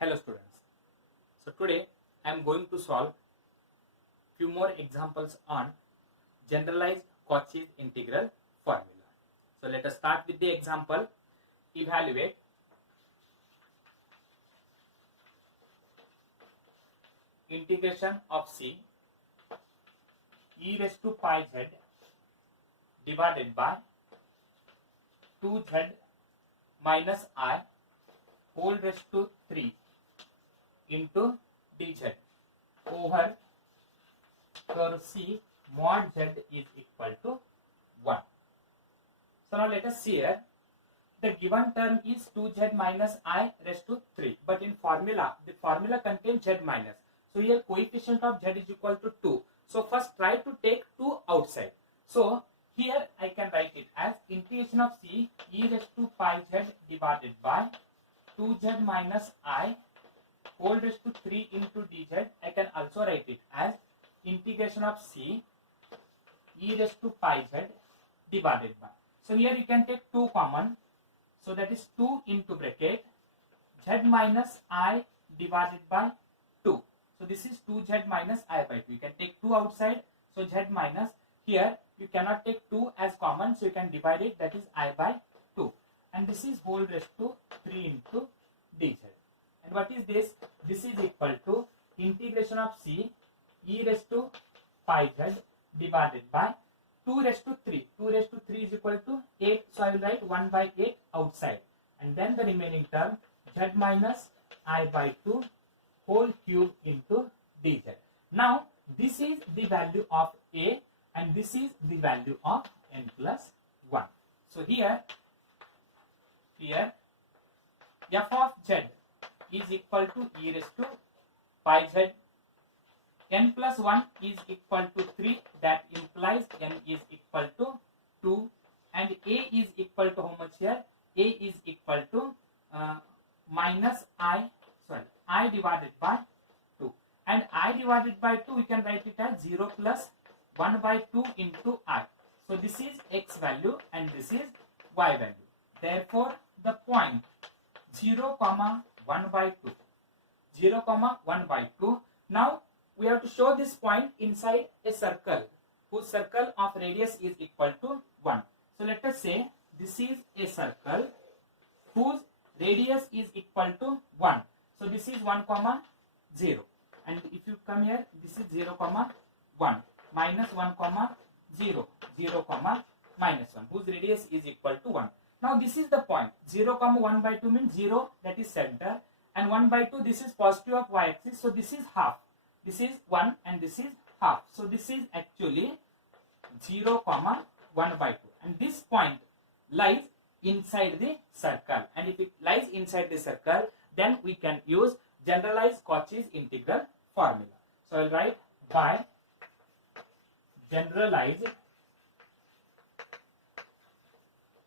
Hello students. So today I am going to solve few more examples on generalized Cauchy's integral formula. So let us start with the example. Evaluate integration of c e raised to pi z divided by 2z minus I whole raised to 3 into dz over curve C mod z is equal to 1. So now let us see here. The given term is 2z minus I raised to 3. But in formula, the formula contains z minus. So here coefficient of z is equal to 2. So first try to take 2 outside. So here I can write it as integration of c e raised to pi z divided by 2z minus I whole raised to 3 into dz. I can also write it as integration of c e raised to pi z divided by. So here you can take 2 common. So that is 2 into bracket z minus I divided by 2. So this is 2z minus I by 2. You can take 2 outside. So z minus, here you cannot take 2 as common. So you can divide it, that is I by 2. And this is whole raised to 3 into dz. And what is this? This is equal to integration of c e raised to pi z divided by 2 raised to 3. 2 raised to 3 is equal to 8. So I will write 1 by 8 outside. And then the remaining term z minus I by 2 whole cube into dz. Now this is the value of a and this is the value of n plus 1. So here f of z is equal to e raised to pi z. N plus 1 is equal to 3. That implies n is equal to 2. And a is equal to how much here? A is equal to minus I divided by 2. And I divided by 2, we can write it as 0 plus 1 by 2 into I. So this is x value and this is y value. Therefore, the point 0, 1 by 2. 0, 1 by 2. Now, we have to show this point inside a circle whose circle of radius is equal to 1. So let us say this is a circle whose radius is equal to 1. So this is 1, 0. And if you come here, this is 0, 1. Minus 1, 0. 0, minus 1. Whose radius is equal to 1. Now this is the point. 0, 1 by 2 means 0. That is center. And 1 by 2, this is positive of y-axis. So this is half. This is 1 and this is half. So this is actually 0, 1 by 2. And this point lies inside the circle. And if it lies inside the circle, then we can use generalized Cauchy's integral formula. So I will write by generalized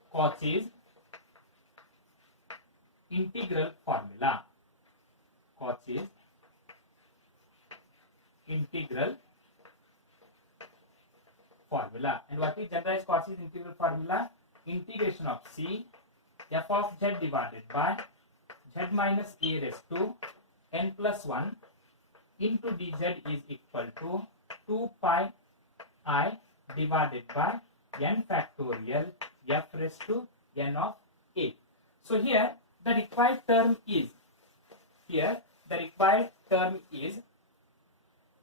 Cauchy's integral formula. Cauchy's integral formula. And what is generalized Cauchy's integral formula? Integration of c f of z divided by z minus a raised to n plus 1 into dz is equal to 2 pi I divided by n factorial f raised to n of a. So here the required term is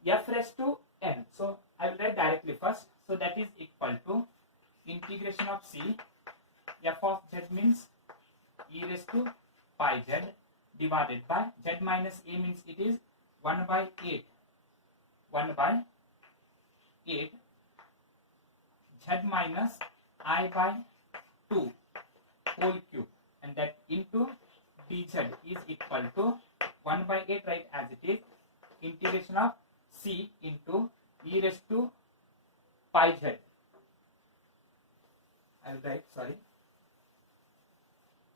f raised to n. So I will write directly first. So that is equal to integration of c f of z means e raised to pi z divided by z minus a means it is 1 by 8. 1 by 8 z minus I by 2 whole cube, and that into dz is equal to 1 by 8, right, as it is, integration of c into e raised to pi z. I will write, sorry.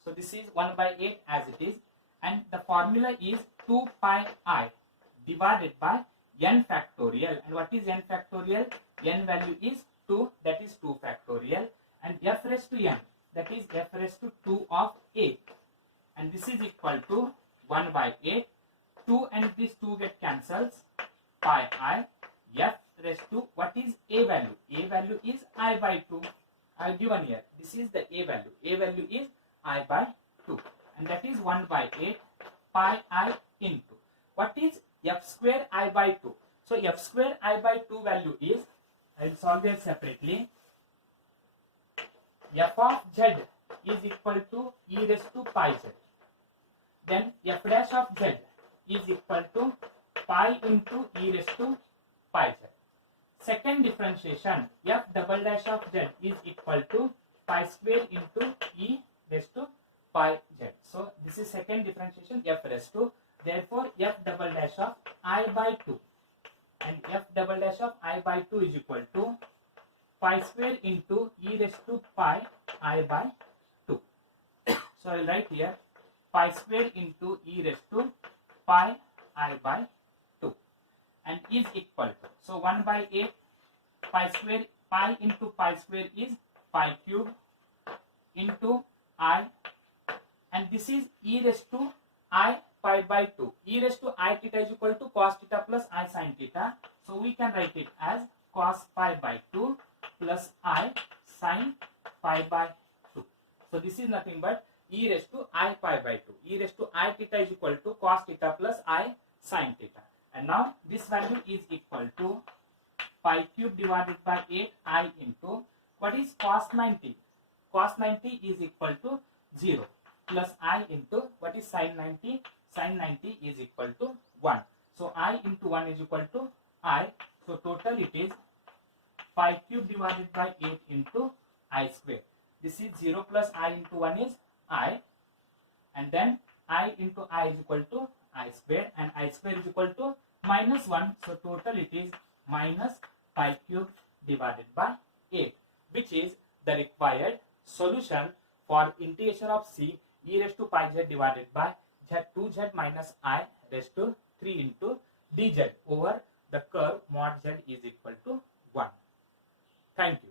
So this is 1 by 8 as it is, and the formula is 2 pi I divided by n factorial. And what is n factorial? N value is 2, that is 2 factorial, and f raised to n, that is f raised to 2 of a, and this is equal to 1 by 8. 2 and this 2 get cancels. Pi I. F raised to, what is A value? A value is I by 2. I have given here. This is the A value. A value is I by 2. And that is 1 by 8 pi I into. What is F square I by 2? So F square I by 2 value is, I will solve it separately. F of Z is equal to e raised to pi Z. Then F dash of Z is equal to pi into e raised to pi Z. Second differentiation, F double dash of Z is equal to pi square into e raised to pi Z. So this is second differentiation, F raised to. Therefore F double dash of I by 2 and F double dash of I by 2 is equal to pi square into e raised to pi I by 2. So I will write here pi square into e raised to pi I by 2 and is equal to, so 1 by 8 pi square, pi into pi square is pi cube into I, and this is e raised to I pi by 2. E raised to I theta is equal to cos theta plus I sin theta. So we can write it as cos pi by 2 plus I sin pi by 2. So this is nothing but e raised to I pi by 2. E raised to I theta is equal to cos theta plus I sin theta. And now this value is equal to pi cube divided by 8I into, what is cos 90? Cos 90 is equal to 0 plus I into, what is sin 90? Sin 90 is equal to 1. So I into 1 is equal to I. So total it is pi cube divided by 8 into I square. This is 0 plus I into 1 is I, and then I into I is equal to I square, and I square is equal to minus 1. So total it is minus pi cube divided by 8, which is the required solution for integration of C e raised to pi z divided by z 2z minus I raised to 3 into dz over the curve mod z is equal to 1. Thank you.